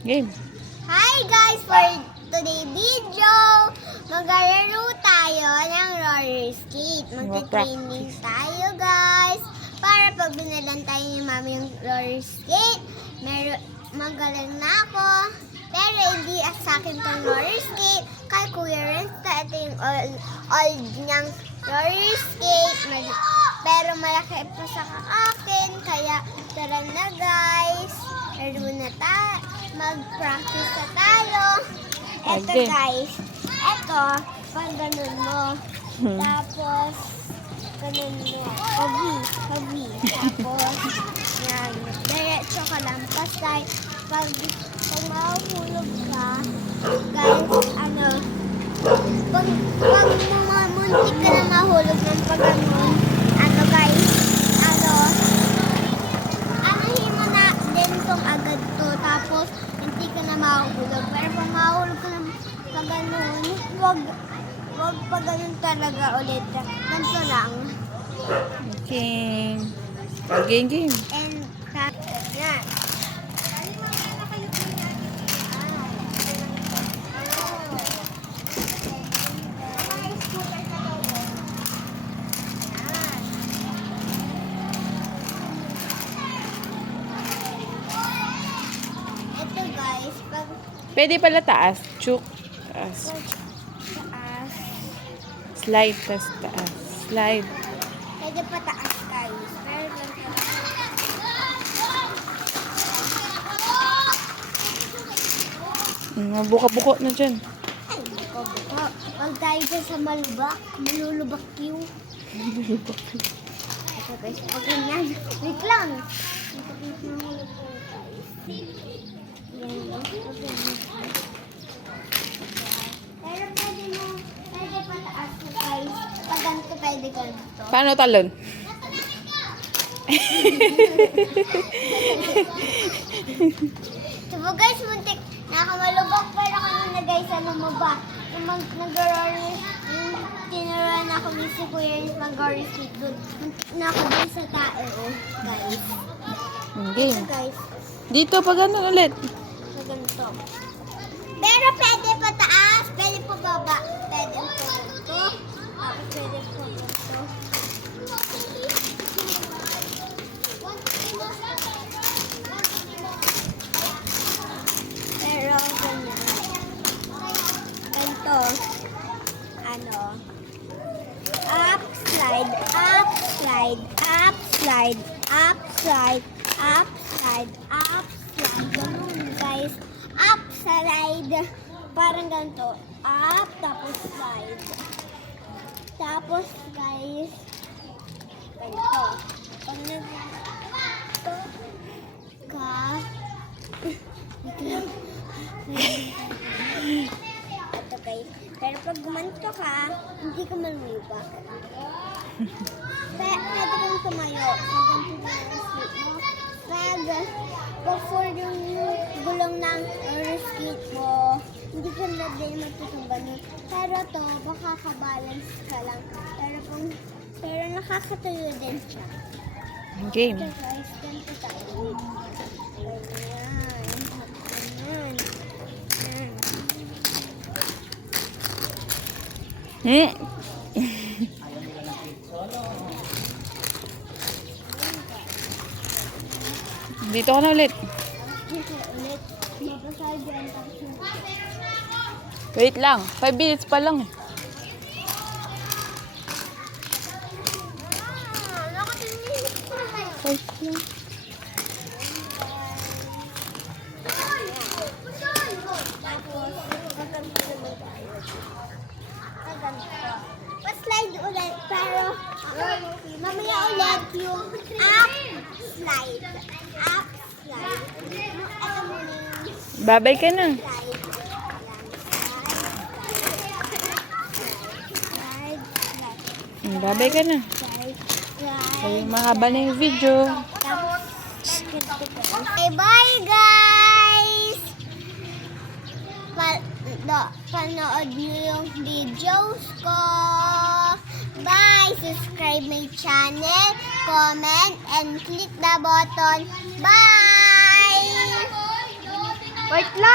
Game. Hi guys! For today video, maglalaro tayo ng roller skate. Magti-training tayo guys. Para pag binalan tayo ni mami yung roller skate, magaling na ako. Pero hindi sa akin itong roller skate. Kay Kuya Rensta, ito yung old niyang roller skate. Pero malaki pa sa akin. Kaya tara na guys. Laro na tayo. Mag-practice na tayo. Eto guys. Eto, pag ganun mo. Tapos, ganun mo. Habi. Tapos, yan. Diretso ka lang. Tapos guys, pag mahulog ka, guys, pag muntik ka na mahulog ng pag ganun, guys, anahin mo na din tong agad to, tapos hindi ka na mahulog. Pero pag mahulog ka na pag ganun, wag pag ganun talaga ulit. Ganito lang. Okay. Game. And, yan. Ito guys, pag Pwede pala taas. Chuk. Taas. taas, Slide. Tas taas. Slide. pwede pa taas guys. Pero Buka-buko na dyan. ay, buka. Pag tayo dyan sa malubak, malulubak yung. Ito guys, pag ganyan. Wait lang. Pero pwede pa taas na guys. Pag ganito, pwede ganito. Paano talon? Diba guys, muntik nakamalubak pero kanina guys, ba? Yung nag-roller, yung tinuruan ako ni si Kuya yung mag-roller skate doon. Nako doon sa tae, guys. Game. Ito guys, Dito pa ganun ulit. sa ganito. Pero pwede pa taas, pwede pa baba, pwede pa ganito, tapos pwede pa ganito. Pero ganyan. Ganito. Up, slide, up, slide, up, slide, up, slide, up, slide, up, slide. Ganun guys. Up, slide. Parang ganito. Up, tapos slide. Tapos guys, ganito. Pag nag-to ka, ito guys. Pero pag gumanto ka, hindi ka malulubak. Pwede kang tumayo. Pag for yung gulong ng roller skate mo, hindi ka na din matutumbanin. Pero to, makakabalance ka lang. Pero nakakatuyo din siya. Game. So guys, ganito tayo. Ayan. Dito ka na ulit. Ulit. Mabasa dyan. Wait lang. 5 minutes pa lang. Wait lang. Pa-slide ulit, pero mamaya ulit yung up, slide. Up, slide. Alam mo na yung Babay ka na. slide. Slide. Babay ka na. Slide. Ay, mahaba na yung video. Okay, bye guys! Panood niyo yung videos ko. Bye! Subscribe my channel, comment, and click the button. Bye! Wait lang!